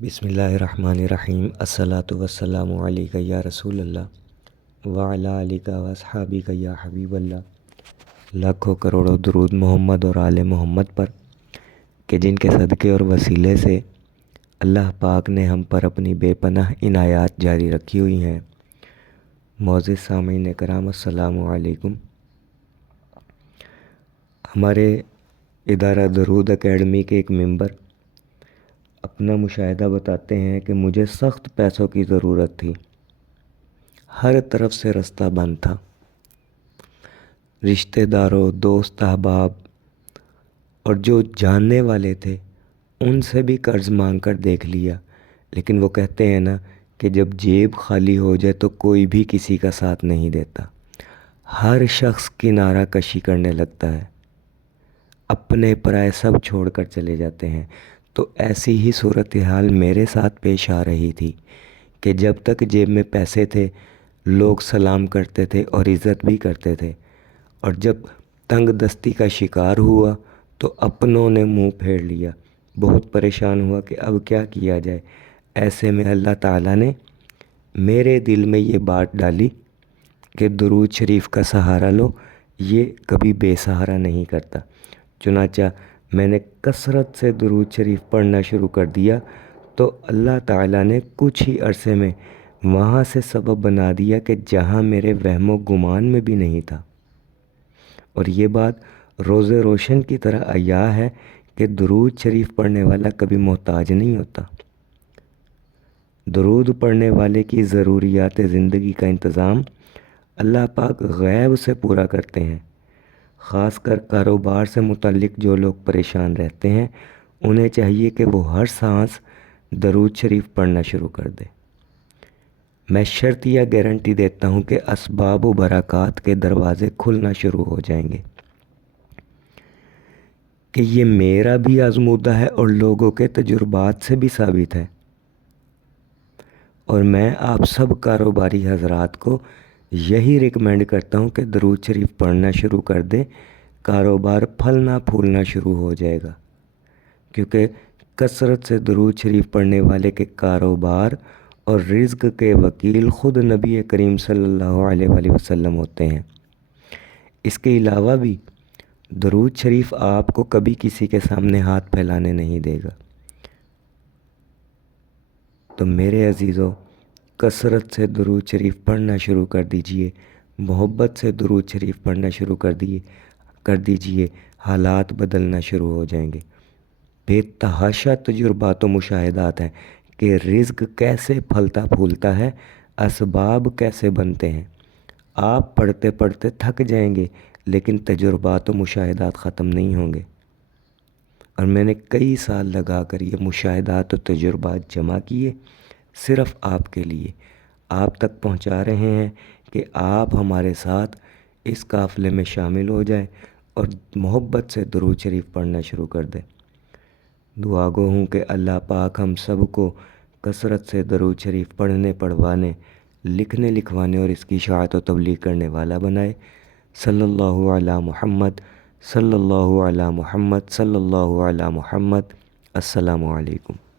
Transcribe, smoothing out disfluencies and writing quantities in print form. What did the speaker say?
بسم اللہ الرحمن الرحیم الصلاۃ والسلام علیک یا رسول اللہ وعلی آلک و اصحابک یا حبیب اللہ۔ لاکھوں کروڑوں درود محمد اور آل محمد پر کہ جن کے صدقے اور وسیلے سے اللہ پاک نے ہم پر اپنی بے پناہ عنایات جاری رکھی ہوئی ہیں۔ معزز سامعین کرام السلام علیکم۔ ہمارے ادارہ درود اکیڈمی کے ایک ممبر اپنا مشاہدہ بتاتے ہیں کہ مجھے سخت پیسوں کی ضرورت تھی، ہر طرف سے رستہ بند تھا، رشتہ داروں، دوست احباب اور جو جاننے والے تھے ان سے بھی قرض مانگ کر دیکھ لیا، لیکن وہ کہتے ہیں نا کہ جب جیب خالی ہو جائے تو کوئی بھی کسی کا ساتھ نہیں دیتا، ہر شخص کنارہ کشی کرنے لگتا ہے، اپنے پرائے سب چھوڑ کر چلے جاتے ہیں۔ تو ایسی ہی صورتحال میرے ساتھ پیش آ رہی تھی کہ جب تک جیب میں پیسے تھے لوگ سلام کرتے تھے اور عزت بھی کرتے تھے، اور جب تنگ دستی کا شکار ہوا تو اپنوں نے منہ پھیر لیا۔ بہت پریشان ہوا کہ اب کیا کیا جائے۔ ایسے میں اللہ تعالیٰ نے میرے دل میں یہ بات ڈالی کہ درود شریف کا سہارا لو، یہ کبھی بے سہارا نہیں کرتا۔ چنانچہ میں نے کثرت سے درود شریف پڑھنا شروع کر دیا تو اللہ تعالیٰ نے کچھ ہی عرصے میں وہاں سے سبب بنا دیا کہ جہاں میرے وہم و گمان میں بھی نہیں تھا۔ اور یہ بات روز روشن کی طرح عیاں ہے کہ درود شریف پڑھنے والا کبھی محتاج نہیں ہوتا۔ درود پڑھنے والے کی ضروریات زندگی کا انتظام اللہ پاک غیب سے پورا کرتے ہیں۔ خاص کر کاروبار سے متعلق جو لوگ پریشان رہتے ہیں انہیں چاہیے کہ وہ ہر سانس درود شریف پڑھنا شروع کر دے۔ میں شرط یا گارنٹی دیتا ہوں کہ اسباب و برکات کے دروازے کھلنا شروع ہو جائیں گے، کہ یہ میرا بھی آزمودہ ہے اور لوگوں کے تجربات سے بھی ثابت ہے۔ اور میں آپ سب کاروباری حضرات کو یہی ریکمینڈ کرتا ہوں کہ درود شریف پڑھنا شروع کر دیں، کاروبار پھلنا پھولنا شروع ہو جائے گا، کیونکہ کثرت سے درود شریف پڑھنے والے کے کاروبار اور رزق کے وکیل خود نبی کریم صلی اللہ علیہ وآلہ وسلم ہوتے ہیں۔ اس کے علاوہ بھی درود شریف آپ کو کبھی کسی کے سامنے ہاتھ پھیلانے نہیں دے گا۔ تو میرے عزیزو، کثرت سے درود شریف پڑھنا شروع کر دیجئے، محبت سے درود شریف پڑھنا شروع کر دیجئے، حالات بدلنا شروع ہو جائیں گے۔ بے تحاشا تجربات و مشاہدات ہیں کہ رزق کیسے پھلتا پھولتا ہے، اسباب کیسے بنتے ہیں۔ آپ پڑھتے پڑھتے تھک جائیں گے لیکن تجربات و مشاہدات ختم نہیں ہوں گے۔ اور میں نے کئی سال لگا کر یہ مشاہدات و تجربات جمع کیے صرف آپ کے لیے، آپ تک پہنچا رہے ہیں کہ آپ ہمارے ساتھ اس قافلے میں شامل ہو جائیں اور محبت سے درود شریف پڑھنا شروع کر دیں۔ دعا گو ہوں کہ اللہ پاک ہم سب کو کثرت سے درود شریف پڑھنے، پڑھوانے، لکھنے، لکھوانے اور اس کی اشاعت و تبلیغ کرنے والا بنائے۔ صلی اللہ علی محمد، صلی اللہ علی محمد، صلی اللہ علی محمد۔ السلام علیکم۔